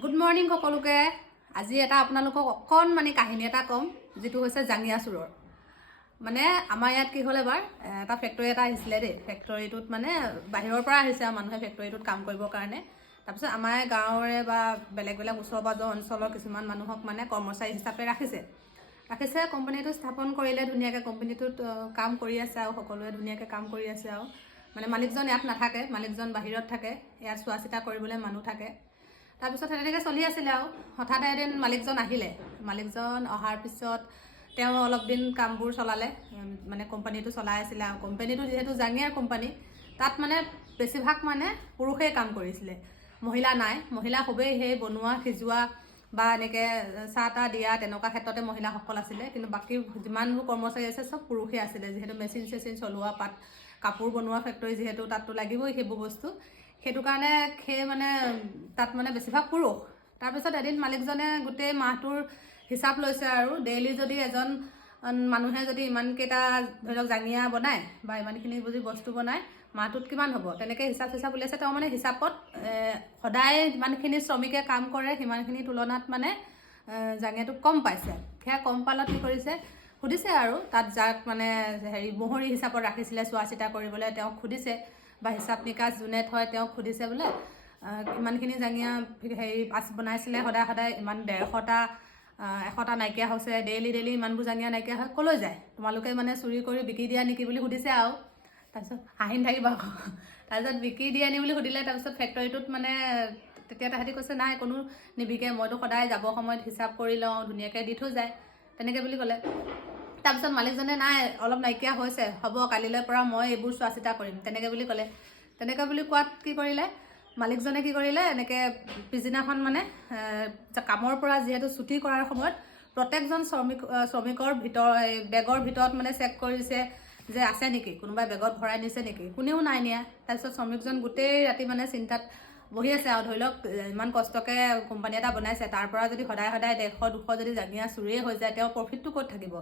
Good morning সকলোকে। আজি এটা আপোনালোকক অকণমানি কাহিনী এটা ক'ম যিটো হৈছে জাঙিয়া চোৰৰ। মানে আমাৰ ইয়াত কি হ'ল এবাৰ এটা ফেক্টৰী এটা আহিছিলে দেই। ফেক্টৰীটোত মানে বাহিৰৰ পৰা আহিছে আৰু মানুহে ফেক্টৰীটোত কাম কৰিবৰ কাৰণে। তাৰপিছত আমাৰ গাঁৱৰে বা বেলেগ বেলেগ ওচৰ পাজৰ অঞ্চলৰ কিছুমান মানুহক মানে কৰ্মচাৰী হিচাপে ৰাখিছে। ৰাখিছে কোম্পানীটো স্থাপন কৰিলে ধুনীয়াকৈ কোম্পানীটোত কাম কৰি আছে আৰু সকলোৱে ধুনীয়াকৈ কাম কৰি আছে আৰু। মানে মালিকজন ইয়াত নাথাকে মালিকজন বাহিৰত থাকে ইয়াত চোৱা চিতা কৰিবলৈ মানুহ থাকে। তাৰপিছত তেনেকৈ চলি আছিলে আৰু। হঠাৎ এদিন মালিকজন আহিলে। মালিকজন অহাৰ পিছত তেওঁ অলপ দিন কামবোৰ চলালে। মানে কোম্পানীটো চলাই আছিলে আৰু। কোম্পানীটো যিহেতু জাঙিয়াৰ কোম্পানী তাত মানে বেছিভাগ মানে পুৰুষেই কাম কৰিছিলে। মহিলা নাই। মহিলা খুবেই সেই বনোৱা সিজোৱা বা এনেকৈ চাহ তাহ দিয়া তেনেকুৱা ক্ষেত্ৰতে মহিলাসকল আছিলে। কিন্তু বাকী যিমানবোৰ কৰ্মচাৰী আছে চব পুৰুষেই আছিলে। যিহেতু মেচিন চেচিন চলোৱা পাত কাপোৰ বনোৱা ফেক্টৰী যিহেতু তাততো লাগিবই সেইবোৰ বস্তু। সেইটো কাৰণে সেই মানে তাত মানে বেছিভাগ পুৰুষ তাৰপিছত এদিন মালিকজনে গোটেই মাহটোৰ হিচাপ লৈছে আৰু ডেইলি যদি এজন মানুহে যদি ইমানকেইটা ধৰি লওক জাঙিয়া বনায় বা ইমানখিনি যদি বস্তু বনায় মাহটোত কিমান হ'ব? তেনেকৈ হিচাপ চিচাপ উলিয়াইছে। তেওঁ মানে হিচাপত সদায় যিমানখিনি শ্ৰমিকে কাম কৰে সিমানখিনি তুলনাত মানে এ, জাঙিয়াটোত কম পাইছে। সেয়া কম পালত কি কৰিছে সুধিছে আৰু। তাত যাক মানে হেৰি মোহৰি হিচাপত ৰাখিছিলে চোৱা চিতা কৰিবলৈ তেওঁক সুধিছে। বা হিচাপ নিকাচ যোনে থয় তেওঁক সুধিছে বোলে ইমানখিনি জাঙিয়া হেৰি পাছ বনাইছিলে সদায় সদায় ইমান ডেৰশটা এশটা নাইকিয়া হৈছে ডেইলি ডেইলি ইমানবোৰ জাঙিয়া নাইকিয়া হয় ক'লৈ যায়? তোমালোকে মানে চুৰি কৰি বিকি দিয়া নেকি বুলি সুধিছে আৰু। তাৰপিছত হাঁহি নাথাকিবা তাৰপিছত বিকি দিয়ে নি বুলি সুধিলে তাৰপিছত ফেক্টৰীটোত মানে তেতিয়া তাহাঁতি কৈছে নাই কোনো নিবিকে মইতো সদায় যাব সময়ত হিচাপ কৰি লওঁ ধুনীয়াকৈ দি থৈ যায়। তেনেকৈ বুলি ক'লে। তাৰপিছত মালিকজনে নাই অলপ নাইকিয়া হৈছে হ'ব কালিলৈ পৰা মই এইবোৰ চোৱা চিতা কৰিম। তেনেকৈ বুলি ক'লে। তেনেকৈ বুলি কোৱাত কি কৰিলে? মালিকজনে কি কৰিলে? এনেকৈ পিছদিনাখন মানে কামৰ পৰা যিহেতু ছুটি কৰাৰ সময়ত প্ৰত্যেকজন শ্ৰমিক শ্ৰমিকৰ ভিতৰ বেগৰ ভিতৰত মানে চেক কৰিছে যে আছে নেকি? কোনোবাই বেগত ভৰাই নিছে নেকি? কোনেও নাই নিয়া। তাৰপিছত শ্ৰমিকজন গোটেই ৰাতি মানে চিন্তাত বহি আছে আৰু ধৰি লওক ইমান কষ্টকৈ কোম্পানী এটা বনাইছে তাৰ পৰা যদি সদায় সদায় ডেৰশ দুশ যদি জাঙিয়া চুৰিয়ে হৈ যায় তেওঁৰ প্ৰফিটটো ক'ত থাকিব?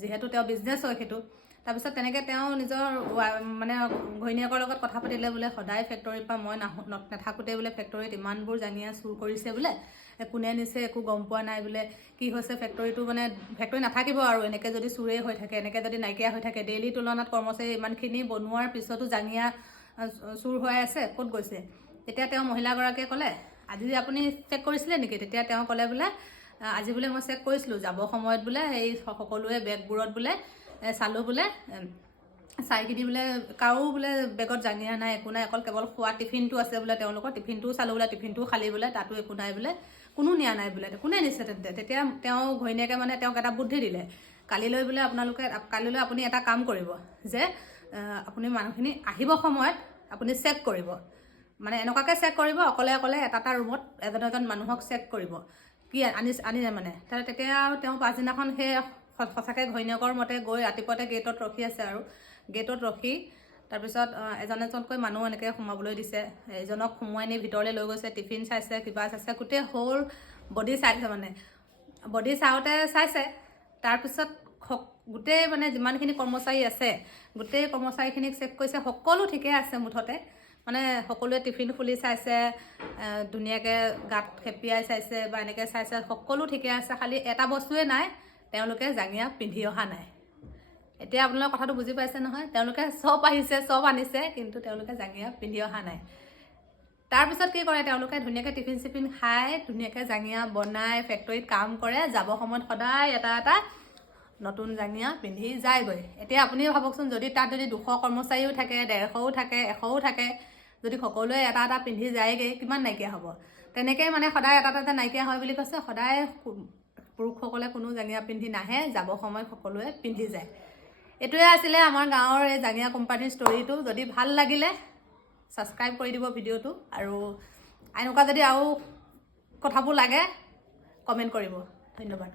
যিহেতু তেওঁ বিজনেছ হয় সেইটো। তাৰপিছত তেনেকৈ তেওঁ নিজৰ মানে ঘৈণীয়েকৰ লগত কথা পাতিলে বোলে সদায় ফেক্টৰীৰ পৰা মই নাহো নাথাকোঁতে বোলে ফেক্টৰীত ইমানবোৰ জাঙিয়া চুৰ কৰিছে বোলে কোনে নিছে একো গম পোৱা নাই বোলে কি হৈছে ফেক্টৰীটো মানে ফেক্টৰী নাথাকিব আৰু এনেকৈ যদি চুৰেই হৈ থাকে এনেকৈ যদি নাইকিয়া হৈ থাকে ডেইলি তুলনাত কৰ্মচাৰী ইমানখিনি বনোৱাৰ পিছতো জাঙিয়া চুৰ হৈ আছে ক'ত গৈছে? তেতিয়া তেওঁ মহিলাগৰাকীয়ে ক'লে আজি আপুনি চেক কৰিছিলে নেকি? তেতিয়া তেওঁ ক'লে বোলে "আহ, আজি বোলে মই চেক কৰিছিলোঁ যাব সময়ত বোলে এই সকলোৱে বেগবোৰত বোলে চালোঁ বোলে চাই কিনি বোলে কাৰো বোলে বেগত জাঙিয়া নাই একো নাই অকল কেৱল খোৱা টিফিনটো আছে বোলে তেওঁলোকৰ টিফিনটোও চালোঁ বোলে টিফিনটোও খালী বোলে তাতো একো নাই বোলে কোনো নিয়া নাই বোলে কোনে নিছে তেন্তে তেতিয়া তেওঁ ঘৈণীয়েকে মানে তেওঁক এটা বুদ্ধি দিলে কালিলৈ বোলে আপোনালোকে কালিলৈ আপুনি এটা কাম কৰিব যে আপুনি মানুহখিনি আহিব সময়ত আপুনি চেক কৰিব মানে এনেকুৱাকৈ চেক কৰিব অকলে অকলে এটা এটা ৰুমত এজন এজন মানুহক চেক কৰিব কি আনি আনিলে মানে? তাৰ তেতিয়া আৰু তেওঁ পাছদিনাখন সেই সঁচাকৈ ঘৈণীয়েকৰ মতে গৈ ৰাতিপুৱাতে গেটত ৰখি আছে আৰু। গেটত ৰখি তাৰপিছত এজন এজনকৈ মানুহ এনেকৈ সোমাবলৈ দিছে। এজনক সোমোৱাই নি ভিতৰলৈ লৈ গৈছে টিফিন চাইছে কিবা চাইছে গোটেই হ'ল বডি চাইছে মানে। বডি চাওঁতে চাইছে তাৰপিছত গোটেই মানে যিমানখিনি কৰ্মচাৰী আছে গোটেই কৰ্মচাৰীখিনিক চেক কৰিছে সকলো ঠিকে আছে মুঠতে। মানে সকলোৱে টিফিন খুলি চাইছে ধুনীয়াকৈ গাত খেপিয়াই চাইছে বা এনেকৈ চাইছে সকলো ঠিকে আছে খালি এটা বস্তুৱে নাই তেওঁলোকে জাঙিয়া পিন্ধি অহা নাই। এতিয়া আপোনালোকে কথাটো বুজি পাইছে নহয় তেওঁলোকে চব আহিছে চব আনিছে কিন্তু তেওঁলোকে জাঙিয়া পিন্ধি অহা নাই। তাৰপিছত কি কৰে তেওঁলোকে ধুনীয়াকৈ টিফিন চিফিন খাই ধুনীয়াকৈ জাঙিয়া বনাই ফেক্টৰীত কাম কৰে যাব সময়ত সদায় এটা এটা নতুন জাঙিয়া পিন্ধি যায়গৈ। এতিয়া আপুনি ভাবকচোন যদি তাত যদি দুশ কৰ্মচাৰীও থাকে ডেৰশও থাকে এশও থাকে যদি সকলোৱে এটা এটা পিন্ধি যায়গৈ কিমান নাইকিয়া হ'ব? তেনেকৈ মানে সদায় এটা এটা নাইকিয়া হয় বুলি কৈছে। সদায় পুৰুষসকলে কোনো জাঙিয়া পিন্ধি নাহে যাব সময়ত সকলোৱে পিন্ধি যায়। এইটোৱে আছিলে আমাৰ গাঁৱৰ এই জাঙিয়া কোম্পানীৰ ষ্টৰিটো যদি ভাল লাগিলে ছাবস্ক্ৰাইব কৰি দিব ভিডিঅ'টো। আৰু এনেকুৱা যদি আৰু কথাবোৰ লাগে কমেণ্ট কৰিব। ধন্যবাদ।